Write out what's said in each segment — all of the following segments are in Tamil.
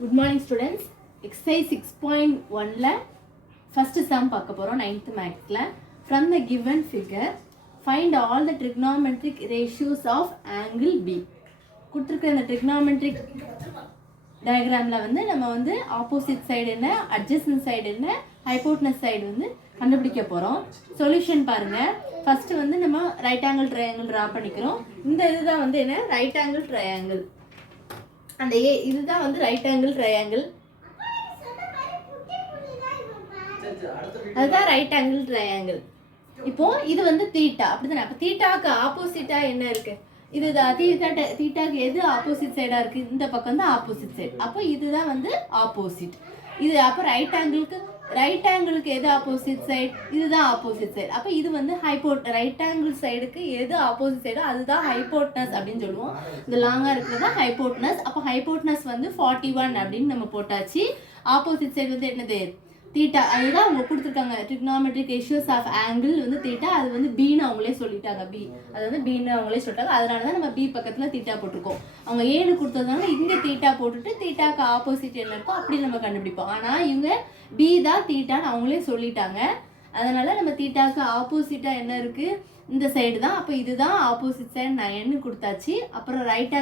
Good morning students. Exercise 6.1 first sum பார்க்க போறோம் 9th maths ல. From the given figure find all the trigonometric ratios of angle B. கொடுத்திருக்கிற இந்த trigonometric diagramல வந்து நம்ம வந்து opposite side என்ன, adjacent side என்ன, hypotenuse side வந்து கண்டுபிடிக்க போறோம். சொல்யூஷன் பாருங்க. ஃபர்ஸ்ட் வந்து நம்ம ரைட் ஆங்கிள் ட்ரையாங்கிள் டிரா பண்ணிக்கிறோம். இந்த இதுதான் வந்து என்ன, ரைட் ஆங்கிள் ட்ரையாங்கிள். அந்த இதுதான் வந்து ரைட் ஆங்கிள் ட்ரையாங்கிள். அதுதான் ரைட் ஆங்கிள் ட்ரையாங்கிள். இப்போ இது வந்து தீட்டா, அப்படிதானே? அப்ப தீட்டாக்கு ஆப்போசிட்டா என்ன இருக்கு? இதுதான் தீட்டாக்கு எது ஆப்போசிட் சைடா இருக்கு? இந்த பக்கம் தான் ஆப்போசிட் சைடு. அப்போ இதுதான் வந்து ஆப்போசிட். இது அப்போ ரைட் ஆங்கிளுக்கு எது ஆப்போசிட் சைடு? இதுதான் ஆப்போசிட் சைடு. அப்போ இது வந்து ரைட் ஆங்கிள் சைடுக்கு எது ஆப்போசிட் சைடோ அதுதான் ஹைபோட்னஸ் அப்படின்னு சொல்லுவோம். இந்த லாங்கா இருக்கிறது ஹைபோட்னஸ். அப்போ ஹைபோட்னஸ் வந்து 41 அப்படின்னு நம்ம போட்டாச்சு. ஆப்போசிட் சைடு வந்து என்னது? தீட்டா. அதுதான் அவங்க கொடுத்துருக்காங்க. ட்ரிக்னாமெட்ரிக் ரேஷியோஸ் ஆஃப் ஆங்கிள் வந்து தீட்டா. அது வந்து பின்னு அவங்களே சொல்லிட்டாங்க. பி அது வந்து பின்னு அவங்களே சொல்லிட்டாங்க. அதனால தான் நம்ம பி பக்கத்தில் தீட்டா போட்டிருக்கோம். அவங்க ஏன்னு கொடுத்ததுனால இங்கே தீட்டா போட்டுட்டு தீட்டாக்கு ஆப்போசிட் என்ன இருக்கோ அப்படி நம்ம கண்டுபிடிப்போம். ஆனால் இவங்க பி தான் தீட்டான்னு அவங்களே சொல்லிட்டாங்க. அதனால நம்ம தீட்டாக்கு ஆப்போசிட்டாக என்ன இருக்குது? இந்த சைடு தான். அப்போ இதுதான் ஆப்போசிட் சைடு 9 கொடுத்தாச்சு. அப்புறம் ரைட்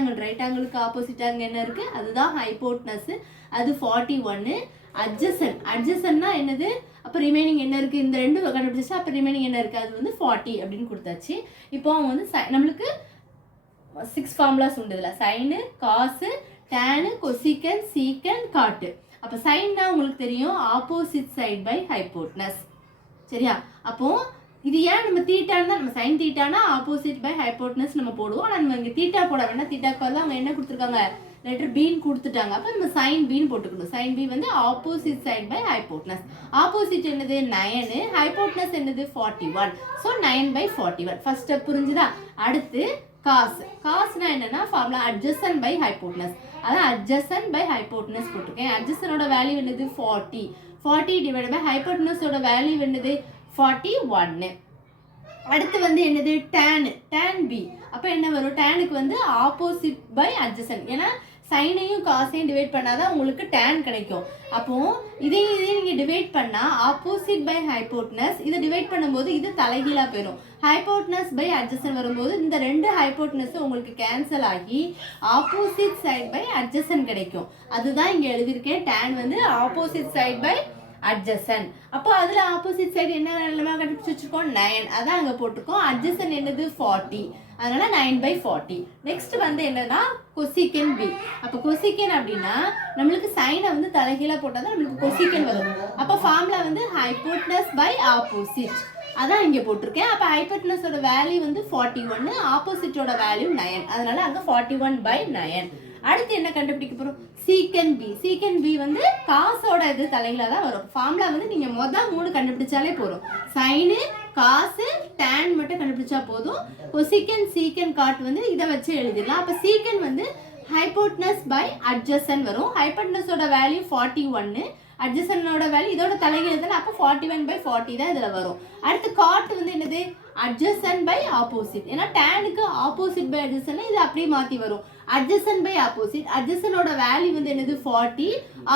ஆங்கிளுக்கு ஆப்போசிட்டாக என்ன இருக்குது? அதுதான் ஹைபோட்னஸ். அது 41. அட்ஜசன்ட்னா என்னது? அப்போ ரிமைனிங் என்ன இருக்குது? இந்த ரெண்டு கண்டுபிடிச்சா அப்போ ரிமைனிங் என்ன இருக்குது? அது வந்து 40 அப்படின்னு கொடுத்தாச்சு. இப்போ அவங்க வந்து நம்மளுக்கு 6 ஃபார்முலாஸ் உண்டு இதில். சைனு, காசு, டேனு, கொசிக்கன், சீக்கன், காட்டு. அப்போ சைன்னா உங்களுக்கு தெரியும், ஆப்போசிட் சைட் பை ஹைபோட்னஸ். சரியா? அப்போ இது ஏன் நம்ம தீட்டான்னு தான், நம்ம சைன் தீட்டானா ஆப்போசிட் பை ஹைபோட்னஸ் நம்ம போடுவோம். ஆனால் நம்ம இங்கே தீட்டா போட வேண்டாம். தீட்டாக்கு வந்து அவங்க என்ன கொடுத்துருக்காங்க? லெட்டர் பீன் கொடுத்துட்டாங்க. அப்போ நம்ம சைன் பீன் போட்டுக்கணும். சைன் பி வந்து opposite side by hypotenuse. Opposite என்னது? 9. ஹைபோட்னஸ் என்னது? 41. ஸோ 9/41. ஃபர்ஸ்ட் ஸ்டெப் புரிஞ்சுதா? அடுத்து காசுனா என்னன்னா ஃபார்முலா அட்ஜசன்ட் பை ஹைபோட்னஸ். அதான் அட்ஜசன்ட் பை ஹைபோட்னஸ் போட்டிருக்கேன். அட்ஜசனோட வேல்யூ என்னது? 40 டிவைட் பை ஹைபோட்னஸோட வேல்யூ என்னது? 41. அடுத்து வந்து என்னது? tan B. அப்போ என்ன வரும்? டேனுக்கு வந்து ஆப்போசிட் பை அட்ஜசன்ட். ஏன்னா சைனையும் காசையும் டிவைட் பண்ணாதான் உங்களுக்கு tan கிடைக்கும். அப்போ இதையும் நீங்கள் டிவைட் பண்ணால் ஆப்போசிட் பை ஹைபோட்னஸ். இதை டிவைட் பண்ணும்போது இது தலைகீழாக போயிடும். ஹைபோட்னஸ் பை அட்ஜசன்ட் வரும்போது இந்த ரெண்டு ஹைபோட்னஸும் உங்களுக்கு கேன்சல் ஆகி ஆப்போசிட் சைட் பை அட்ஜசன்ட் கிடைக்கும். அதுதான் இங்கே எழுதியிருக்கேன். tan வந்து ஆப்போசிட் சைட் பை அட்ஜசன்ட். அப்போ அதில் ஆப்போசிட் சைடு என்ன நம்ம கண்டுபிடிச்சு வச்சிருக்கோம்? 9. அதான் அங்கே போட்டிருக்கோம். அட்ஜசன்ட் என்னது? 40. அதனால 9/40. நெக்ஸ்ட் வந்து என்னன்னா கொசிக்கன் பி. அப்போ கொசிக்கன் அப்படின்னா நம்மளுக்கு சைனை வந்து தலைகீழாக போட்டால் தான் நம்மளுக்கு கொசிக்கன் வரும். அப்போ ஃபார்முலா வந்து ஹைபோட்னஸ் பை ஆப்போசிட். அதான் இங்கே போட்டிருக்கேன். அப்போ ஹைபோட்னஸோட வேல்யூ வந்து 41, ஆப்போசிட்டோட வேல்யூ 9. அதனால அங்கே 41/9. அடுத்து என்ன கண்டுபிடிக்க போகிறோம்? சீக்கன் பி வந்து காசோட இது தலைகளாக தான் வரும். ஃபார்முலா வந்து நீங்கள் மொதல் 3 கண்டுபிடிச்சாலே போதும். சைனு, காசு, டேன் மட்டும் கண்டுபிடிச்சா போதும். கொசிக்கன், சீக்கன், காட் வந்து இதை வச்சு எழுதிடலாம். அப்போ சீக்கன் வந்து ஹைபோட்னஸ் பை அட்ஜசன்ட் வரும். ஹைபோட்னஸோட வேல்யூ 41, அட்ஜசனோட வேல்யூ இதோட தலைகீழ் தானே. அப்போ 41/40 தான் இதில் வரும். அடுத்து காட் வந்து என்னது? Adjacent by opposite. ஏன்னா டேனுக்கு ஆப்போசிட் பை அட்ஜசன்ட் இது அப்படியே மாற்றி வரும். Adjacent by opposite. அட்ஜசனோட வேல்யூ வந்து என்னது? 40.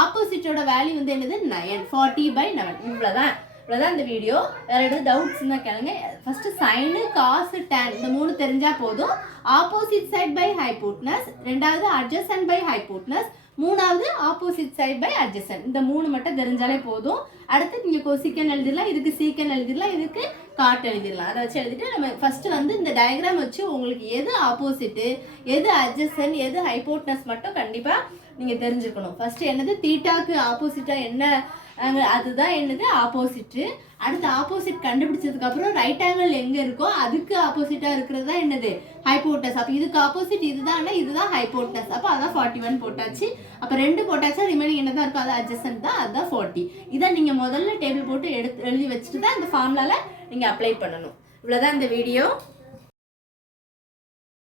ஆப்போசிட்டோட வேல்யூ வந்து என்னது? 9. 40/9. இவ்வளோதான் இந்த வீடியோ. வேற எதாவது டவுட்ஸ் இருந்தால் கேளுங்க. ஃபர்ஸ்ட் சைனு, காசு, டேன் இந்த 3 தெரிஞ்சா போதும். ஆப்போசிட் சைட் பை ஹைபோட்னஸ், ரெண்டாவது அட்ஜசன்ட் பை ஹைபோட்னஸ், மூணாவது ஆப்போசிட் சைட் பை அட்ஜசன்ட். இந்த 3 மட்டும் தெரிஞ்சாலே போதும். அடுத்து நீங்கள் கொசிக்கன் எழுதிடலாம், இதுக்கு சீக்கன் எழுதிடலாம், இதுக்கு காட் எழுதிடலாம். அதை வச்சு எழுதிட்டு நம்ம ஃபர்ஸ்ட் வந்து இந்த டயக்ராம் வச்சு உங்களுக்கு எது ஆப்போசிட்டு, எது அட்ஜசன்ட், எது ஹைபோட்னஸ் மட்டும் கண்டிப்பாக நீங்கள் தெரிஞ்சுக்கணும். ஃபர்ஸ்ட் என்னது? தீட்டாக்கு ஆப்போசிட்டாக என்ன அதுதான் என்னது? ஆப்போசிட்டு. அடுத்து ஆப்போசிட் கண்டுபிடிச்சதுக்கு அப்புறம் ரைட் ஆங்கிள் எங்க இருக்கோ அதுக்கு ஆப்போசிட்டா இருக்கிறது தான் என்னது? ஹைபோட்னஸ். அப்போ இதுக்கு ஆப்போசிட் இதுதான் ஹைபோட்னஸ். அப்போ அதான் 41 போட்டாச்சு. அப்போ 2 போட்டாச்சா ரிமைனிங் என்னதான் இருக்கும்? அது அட்ஜசன்ட் தான். அதுதான் 40. இதை நீங்க முதல்ல டேபிள் போட்டு எழுதி வச்சுட்டு தான் இந்த ஃபார்முலால நீங்க அப்ளை பண்ணணும். இவ்வளவுதான் இந்த வீடியோ.